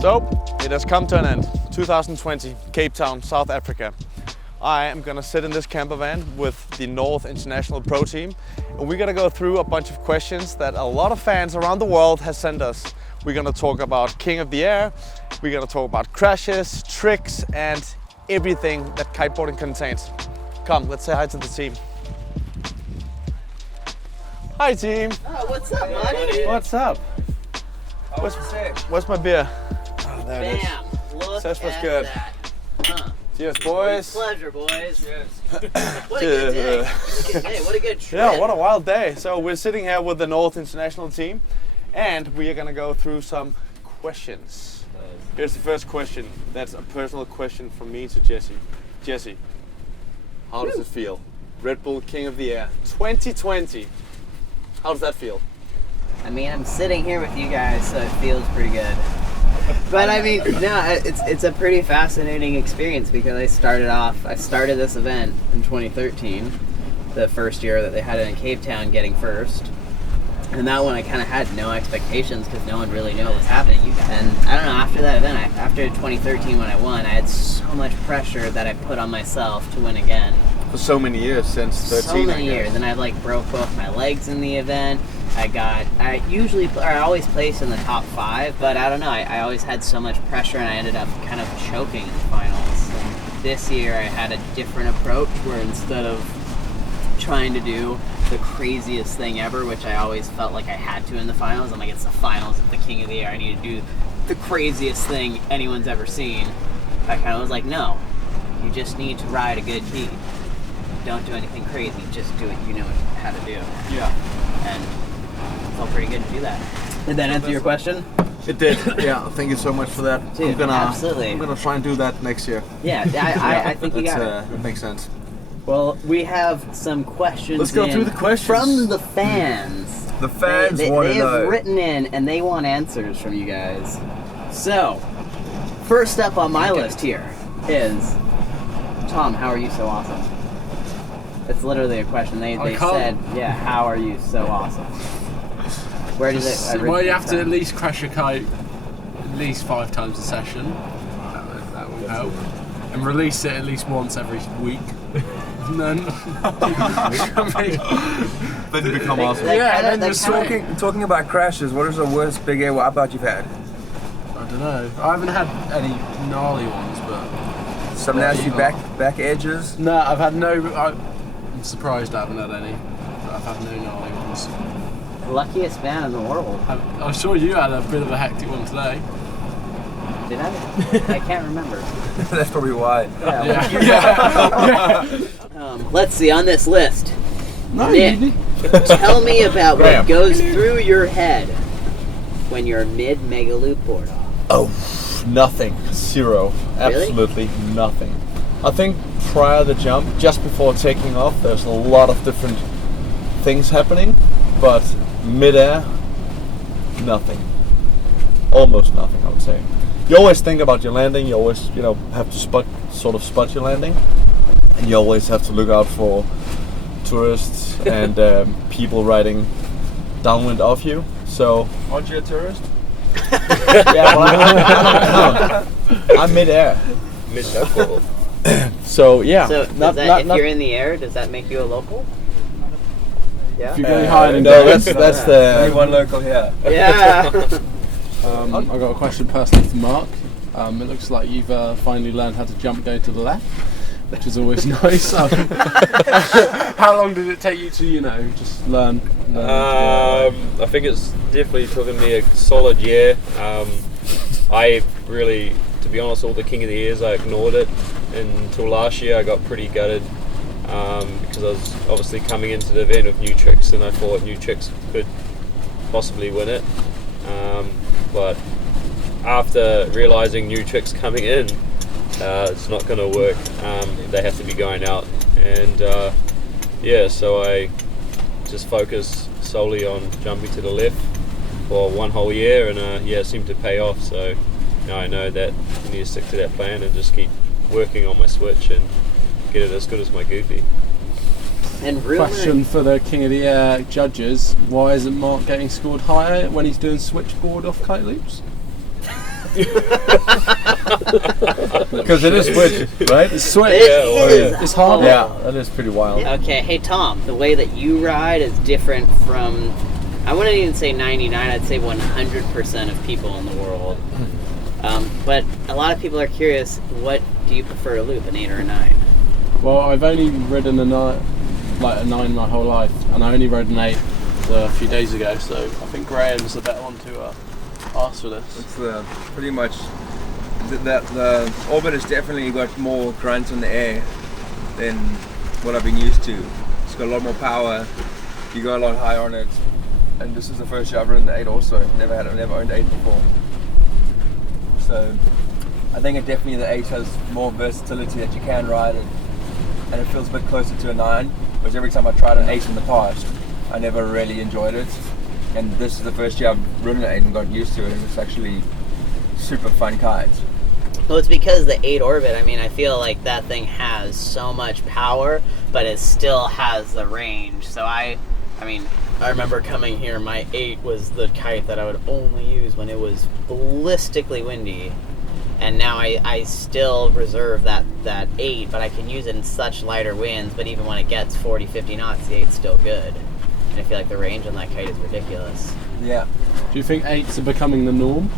So, it has come to an end. 2020, Cape Town, South Africa. I am gonna sit in this camper van with the North International Pro Team, and we're gonna go through a bunch of questions that a lot of fans around the world has sent us. We're gonna talk about King of the Air, we're gonna talk about crashes, tricks, and everything that kiteboarding contains. Come, let's say hi to the team. Hi team. Oh, what's up, buddy? What's up? Where's my beer? Oh, there it is. Bam! Look Says what's at good. that. Huh. Cheers, boys. Pleasure, boys. Yes. What a good day. What a good day. What a good trip. Yeah, what a wild day. So we're sitting here with the North International team, and we are gonna go through some questions. Here's the first question. That's a personal question from me to Jesse. Jesse, how does it feel? Red Bull King of the Air 2020. How does that feel? I mean, I'm sitting here with you guys, so it feels pretty good. But I mean, no, it's a pretty fascinating experience because I started this event in 2013, the first year that they had it in Cape Town, getting first. And that one I kind of had no expectations because no one really knew what was happening. And I don't know, after that event, after 2013 when I won, I had so much pressure that I put on myself to win again. For so many years, since 13. So many years, and I broke both my legs in the event. I always placed in the top 5, but I don't know, I always had so much pressure and I ended up kind of choking in the finals. And this year I had a different approach where instead of trying to do the craziest thing ever, which I always felt like I had to in the finals, I'm like, it's the finals, it's the King of the Air, I need to do the craziest thing anyone's ever seen. I kind of was like, no, you just need to ride a good heat. Don't do anything crazy, just do what you know how to do. Yeah. And it felt pretty good to do that. Did that answer your question? It did. Yeah, thank you so much for that. Dude, absolutely. I'm gonna try and do that next year. Yeah, I think you got it. That makes sense. Well, we have some questions. Let's go through the questions. From the fans. The fans They want to have know. written in and they want answers from you guys. So, first up on my list here is, Tom, how are you so awesome? It's literally a question. They said, yeah, how are you so awesome? Where does it? Well, you have to at least crash a kite at least 5 times a session. That will help. And release it at least once every week. And then Then you become awesome. Yeah, and then just Talking about crashes, what is the worst big air wipeout you've had? I don't know. I haven't had any gnarly ones, but Some nasty back edges? no, I've had no. I'm surprised I haven't had any. But I've had no gnarly ones. Luckiest man in the world. I'm sure you had a bit of a hectic one today. Did I? I can't remember. That's probably why. Let's see, on this list. No, Nick, tell me about what goes through your head when you're mid-mega loop board off. Oh, nothing. Zero. Really? Absolutely nothing. I think prior to the jump, just before taking off, there's a lot of different things happening, but mid-air, nothing. Almost nothing, I would say. You always think about your landing, you always, have to spot your landing, and you always have to look out for tourists and people riding downwind of you. So, Aren't you a tourist? yeah, well, I'm mid-air. Mid-local. So yeah. So if you're in the air, does that make you a local? Yeah. If you're going higher than no, that's the Only one local here. Yeah. I've got a question personally for Mark. It looks like you've finally learned how to jump going to the left, which is always nice. How long did it take you to, just learn? I think it's definitely taken me a solid year. I really, to be honest, all the King of the Airs, I ignored it until last year. I got pretty gutted because I was obviously coming into the event with new tricks and I thought new tricks could possibly win it. But after realizing new tricks coming in, it's not going to work. They have to be going out, and so I just focus solely on jumping to the left for one whole year, and it seemed to pay off. So now I know that I need to stick to that plan and just keep working on my switch and get it as good as my goofy. And real Question for the King of the Air judges: why isn't Mark getting scored higher when he's doing switchboard off kite loops? Because it is switch, right? It's switch. It's hard. Yeah, that is pretty wild. Okay, hey Tom, the way that you ride is different from, I wouldn't even say 99, I'd say 100% of people in the world. But a lot of people are curious, what do you prefer to loop, an 8 or a 9? Well, I've only ridden a 9 my whole life, and I only rode an 8 a few days ago, so I think Graham's the better one to ask for this. It's pretty much the orbit has definitely got more grunt in the air than what I've been used to. It's got a lot more power. You go a lot higher on it, and this is the first year I've ridden the 8 also. Never owned 8 before. So I think it definitely the 8 has more versatility that you can ride it, and it feels a bit closer to a 9. Whereas every time I tried an 8 in the past, I never really enjoyed it. And this is the first year I've ridden an 8 and got used to it, and it's actually super fun kite. Well, it's because the 8 orbit, I mean, I feel like that thing has so much power, but it still has the range. So I remember coming here, my 8 was the kite that I would only use when it was ballistically windy. And now I still reserve that 8, but I can use it in such lighter winds, but even when it gets 40, 50 knots, the 8's still good. And I feel like the range on that kite is ridiculous. Yeah. Do you think 8s are becoming the norm?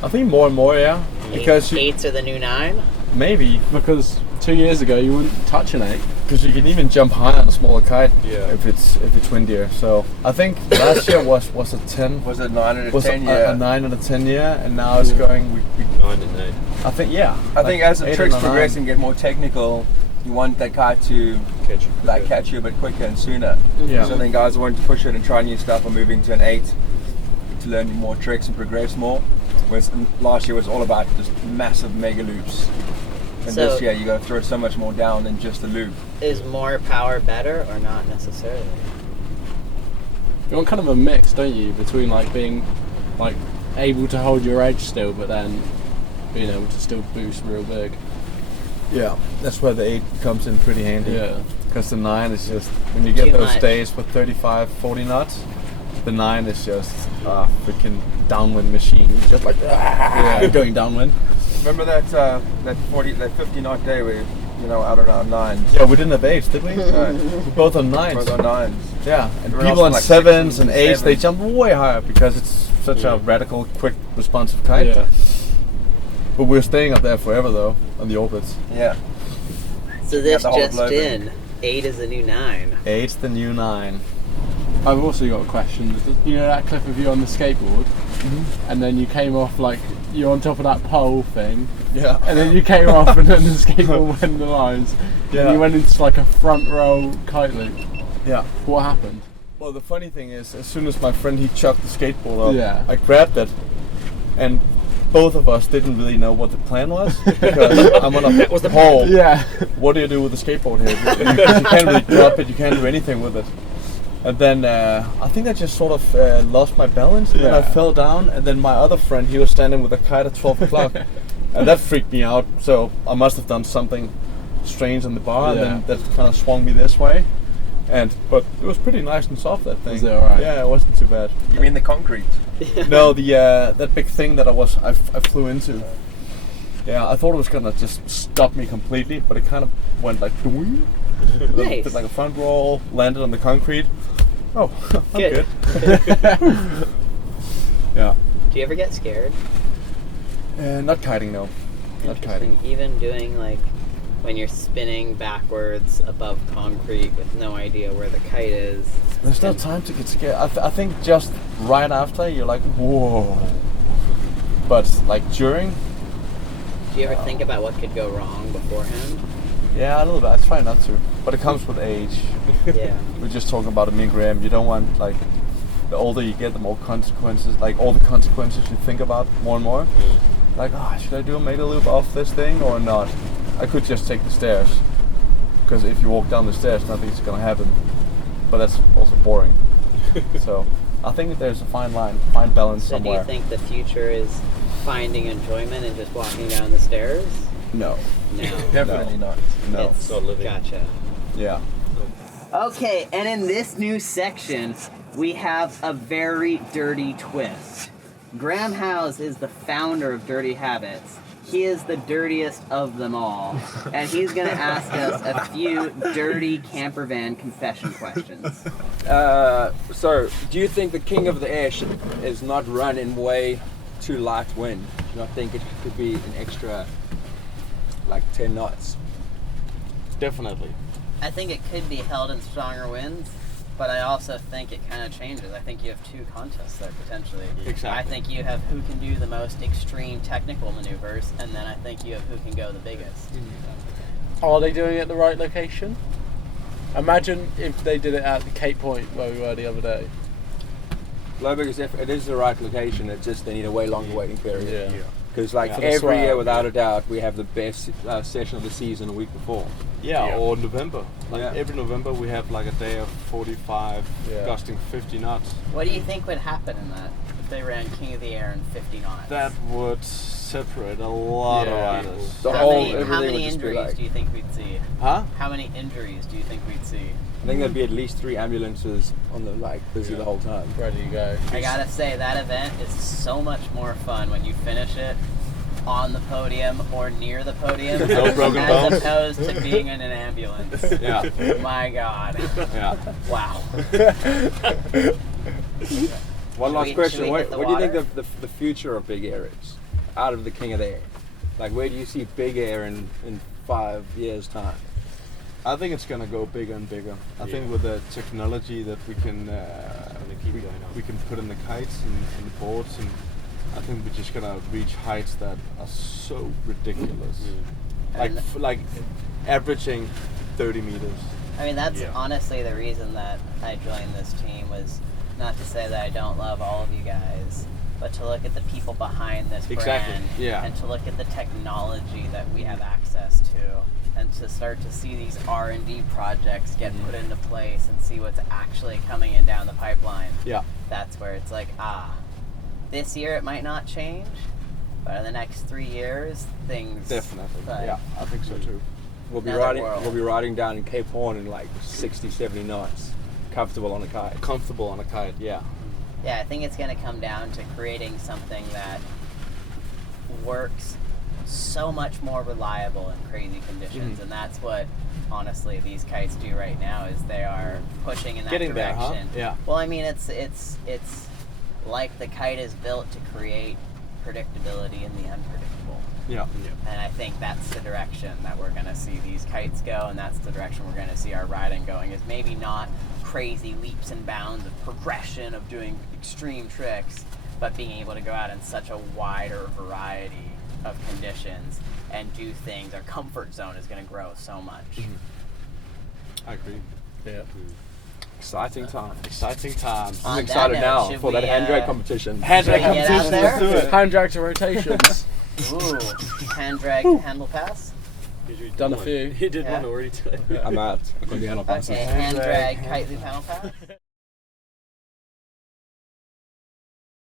I think more and more, yeah. Because 8s are the new 9? maybe Because 2 years ago you wouldn't touch an 8. because you can even jump high on a smaller kite Yeah. if it's windier. So I think last year was a 10. Was it 9 out of Was 10? a 9 and a 10 year, and now it's going. We 9 and 8. I think yeah. I think as the 8 tricks and a 9. progress and get more technical, you want that kite to catch you a bit quicker and sooner. Yeah. So I think guys want to push it and try new stuff or moving to an 8 to learn more tricks and progress more. Whereas last year was all about just massive mega loops. And So- this year you go throw so much more down than just the loop. Is more power better or not necessarily? You want kind of a mix, don't you, between like being like able to hold your edge still, but then being able to still boost real big. Yeah, that's where the 8 comes in pretty handy. Yeah. Because the 9 is just, when you get Too those much. days with 35, 40 knots, the 9 is just a freaking downwind machine. Just like, going downwind. Remember that 50 knot day where out around 9s? Yeah, we didn't have 8s, did we? Right. We both on 9s. Both on 9s. Yeah, and Everyone people else on like 7s and 6s, 8s, they 7s. jump way higher because it's such a radical, quick, responsive kite. Yeah. But we're staying up there forever though, on the orbits. Yeah. So this the whole just globe in, 8 is the new 9. 8's the new 9. I've also got a question. You know that clip of you on the skateboard, and then you came off like you're on top of that pole thing, Yeah. and then you came off, and then the skateboard went in the lines, Yeah. and you went into like a front roll kite loop. Yeah. What happened? Well, the funny thing is, as soon as my friend he chucked the skateboard up, Yeah. I grabbed it, and both of us didn't really know what the plan was because I'm on a pole. Yeah. What do you do with the skateboard here? You can't really drop it. You can't do anything with it. And then I think I just sort of lost my balance, and then I Yeah. fell down. And then my other friend, he was standing with a kite at 12 o'clock, and that freaked me out. So I must have done something strange on the bar, and then that kind of swung me this way. But it was pretty nice and soft, that thing. Was it alright? Yeah, it wasn't too bad. You mean the concrete? No, the that big thing that I flew into. Yeah, I thought it was gonna just stop me completely, but it kind of went like doing. Nice. Did like a front roll, landed on the concrete. Oh, I'm Good. good. Yeah. Do you ever get scared? Not kiting, no. Not kiting. Even doing like when you're spinning backwards above concrete with no idea where the kite is. There's no time to get scared. I think just right after you're like, whoa. But like during, Do you ever think about what could go wrong beforehand? yeah, a little bit. I try not to, but it comes with age. Yeah. We're just talking about it, me and Graham. You don't want, like, the older you get, the more consequences, like all the consequences you think about more and more. Like, should I do a mega loop off this thing or not? I could just take the stairs, because if you walk down the stairs, nothing's gonna happen. But that's also boring. So I think there's a fine line, fine balance So somewhere. do you think the future is finding enjoyment and just walking down the stairs? No. No. Definitely not. No. It's not living. Gotcha. Yeah. Okay, and in this new section, we have a very dirty twist. Graham Howes is the founder of Dirty Habits. He is the dirtiest of them all, and he's going to ask us a few dirty camper van confession questions. So, do you think the King of the Air is not run in way too light wind? Do you not think it could be an extra, like 10 knots? Definitely. I think it could be held in stronger winds, but I also think it kind of changes. I think you have two contests there potentially. Exactly. I think you have who can do the most extreme technical maneuvers, and then I think you have who can go the biggest. Are they doing it at the right location? Imagine if they did it at the Cape Point where we were the other day. Loberg is it is the right location. It's just they need a way longer waiting period. Yeah. Because like For the every swag, year, without a doubt, we have the best session of the season a week before. Yeah, or November. Like Yeah. every November we have like a day of 45, Yeah. gusting 50 knots. What do you think would happen in that if they ran King of the Air in 50 knots? That would separate a lot of Yeah. riders. The how whole many, everything how would many just be injuries like. do you think we'd see? Huh? How many injuries do you think we'd see? I think there'd be at least 3 ambulances on the busy the whole time. Ready to go. I gotta say, that event is so much more fun when you finish it on the podium or near the podium No broken as bones. opposed to being in an ambulance. Yeah. My God. Yeah. Wow. One last we- question: should we What hit the do you think water? the future of big air is out of the King of the Air? Like, where do you see big air in 5 years' time? I think it's gonna go bigger and bigger. I think with the technology that we can keep going up. we can put in the kites and the boards, and I think we're just gonna reach heights that are so ridiculous. Like And- like averaging 30 meters. I mean, that's Yeah. honestly the reason that I joined this team, was not to say that I don't love all of you guys, but to look at the people behind this Exactly, brand, yeah. and to look at the technology that we have access to, and to start to see these R&D projects get put into place and see what's actually coming in down the pipeline. Yeah. That's where it's like, this year it might not change, but in the next 3 years, things Definitely. like, Yeah, I think so too. We'll be Another riding. world. We'll be riding down in Cape Horn in like 60, 70 knots, comfortable on a kite. Comfortable on a kite. Yeah. Yeah, I think it's going to come down to creating something that works so much more reliable in crazy conditions, and that's what honestly these kites do right now, is they are pushing in that Getting there, huh? direction. Yeah. Well, I mean, it's like the kite is built to create predictability in the unpredictable. Yeah. And I think that's the direction that we're going to see these kites go, and that's the direction we're going to see our riding going, is maybe not crazy leaps and bounds of progression of doing extreme tricks, but being able to go out in such a wider variety of conditions and do things. Our comfort zone is going to grow so much. I agree. Yeah. Exciting time. Exciting times. On I'm that excited note, now should for that we, hand drag uh, competition. Hand drag Should we get out competition. Let's do there? it. Hand drag to rotations. Ooh, hand drag to handle pass. Done a few. He did Yeah. one already today. I'm out. I'm going to be out of Okay, hand drag kite loop handle pass.